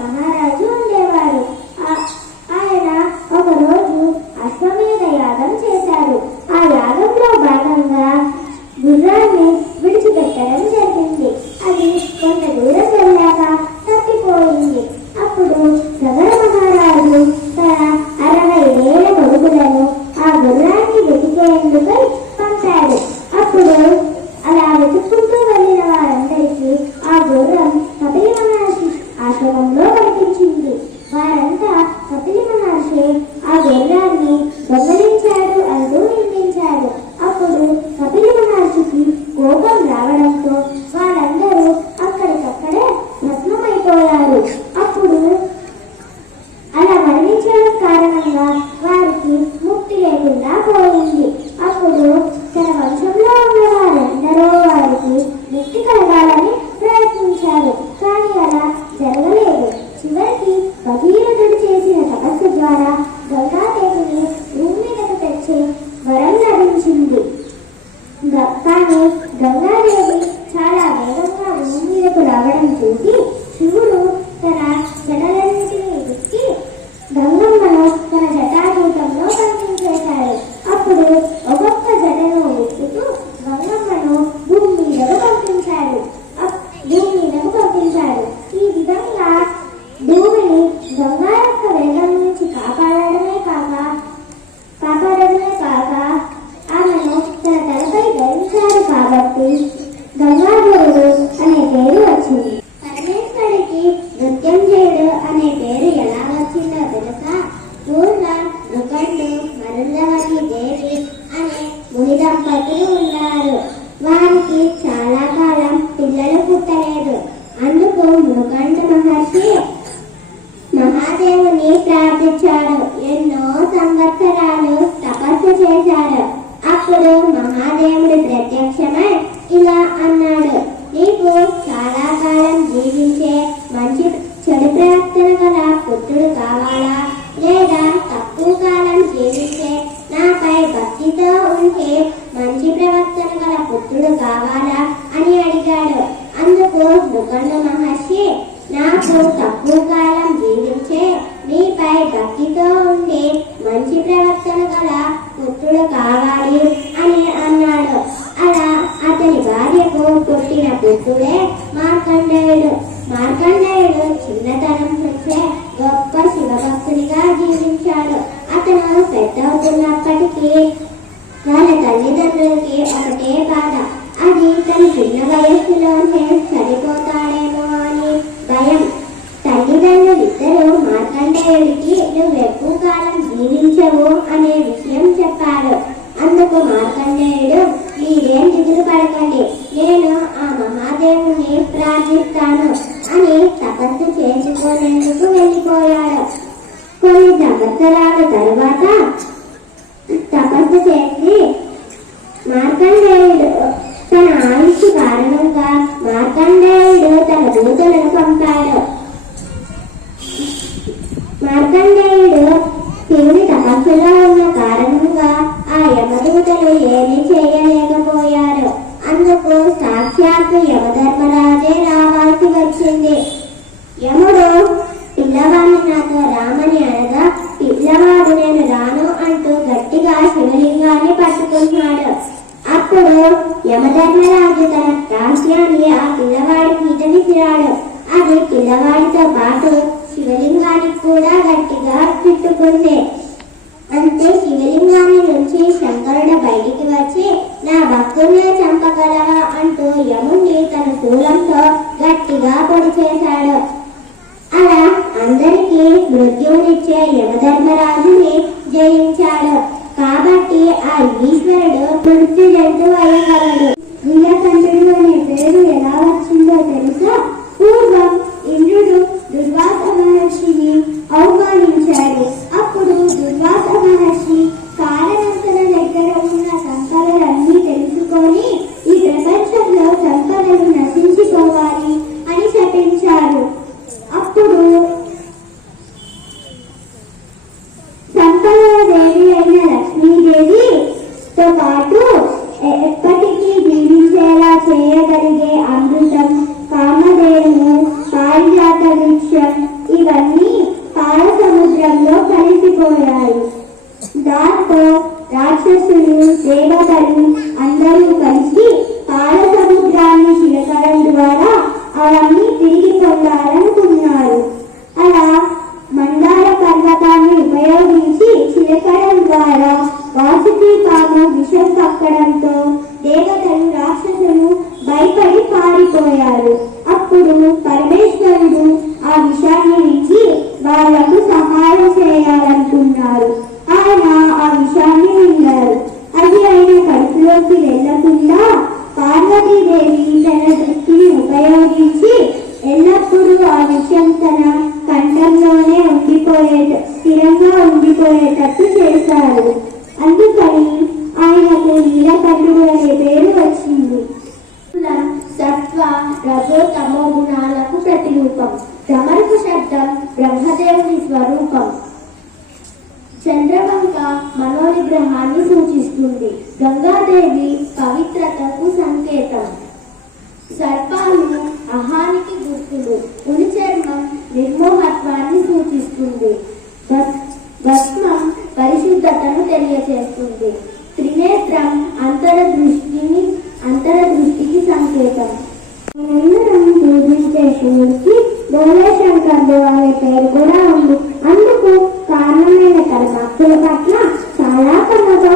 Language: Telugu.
మహారాజు ఉండేవారు ఆయన ఒక రోజు అశ్వమేధ యాగం చేశారు. ఆ యాగంలో భాగంగా గుర్రాన్ని విడిచిపెట్టడం జరిగింది. అది కొంత దూరం వెళ్ళాక తప్పిపోయింది. అప్పుడు కారణంగా వారికి ముక్తి లేకుండా పోయింది. అప్పుడు తన వంశంలో ఉన్న వారందరూ వారికి ముక్తి కలగాలని ప్రయత్నించారు. కానీ అలా జరగలేదు. చివరికి భగీరథుడు చేసిన తపస్సు ద్వారా వారికి చాలా కాలం పిల్లలు పుట్టలేదు. అందుకు మృకండ మహర్షి మహాదేవుని ప్రార్థించాడు. ఎన్నో సంవత్సరాలు తపస్సు చేశాడు. అప్పుడు మహాదేవుడు ప్రత్యక్షమై ఇలా అన్నాడు నీకు చాలా కాలం జీవించే మంచి చెడు ప్రవర్తన గల పుత్రుడు కావాలా? లేదా తక్కువ కాలం జీవించే నాపై భక్తితో ఉంటే మంచి ప్రవర్తన పుత్రుడు కావాలా అని అడిగాడు. అందుకు ముఖండ జీవితం చిన్న వయస్సులోనే చనిపోతాడేమో అని భయం తల్లిదండ్రులిద్దరూ మార్కండేయుడికి ఎక్కువ కాలం జీవించవు అనే విషయం చెప్పాడు. అందుకు మార్కండేయుడు మీరేం దిగులు పడకండి. నేను ఆ మహాదేవుని ప్రార్థిస్తాను అని తపస్సు చేసుకునేందుకు వెళ్ళిపోయాడు. కొన్ని సంవత్సరాల తరువాత తపస్సు చేసి మార్కండే తన ఆయుష్ కారణంగా మార్కండేయుడు తన దూతలను పంపాడు మార్కండేయుడు శివుని తపస్సులో ఉన్న కారణంగా ఆ యమదూతలు ఏమీ చేయలేకపోయారు అందుకు సాక్షాత్తు యమధర్మరాజే రావాల్సి వచ్చింది యముడు పిల్లవాడిని నాతో రామని అనగా పిల్లవాడు నేను రాను అంటూ గట్టిగా శివలింగాన్ని పట్టుకున్నాడు అప్పుడు యమధర్మరాజు తన రాజ్యాన్ని ఆ పిల్లవాడి మీద తిరాడు అది పిల్లవాడితో పాటు శివలింగానికి కూడా గట్టిగా చుట్టుకుంది అంతే శివలింగాన్ని నుంచి శంకరుడు బయటికి వచ్చి నా భక్తునే చంపగలవా? అంటూ యముణ్ణి తన శూలంతో గట్టిగా పొడి చేశాడు. అలా అందరికీ మృత్యువునిచ్చే యమధర్మరాజుని జయించాడు. కాబట్టి ఆ ఈశ్వరుడు మృత్యు జంతువు అయ్యగలడు పారిజాత వృక్షం ఇవన్నీ చేశారు అందుకని ఆయనకు నీలకంఠుడు అనే పేరు వచ్చింది. సత్వ రజో తమో గుణాలకు ప్రతిరూపం. భ్రమరకు శబ్దం బ్రహ్మదేవుని స్వరూపం. చంద్రవంక మనోనిగ్రహాన్ని సూచిస్తుంది. గంగాదేవి పవిత్రతకు సంకేతం. సర్పాలు అహానికి గుర్తులు. ఉని చర్మం నిర్మోహత్వాన్ని సూచిస్తుంది. భస్మం పరిశుద్ధతను తెలియజేస్తుంది త్రినేత్రం అంతర దృష్టిని అంతర దృష్టికి సంకేతం. మనందరం పూజించే శివుడికి భోలేశంకరుడు అనే పేరు కూడా ఉంది. అందుకు కారణమైన తన భక్తుల పట్ల చాలా కృపతో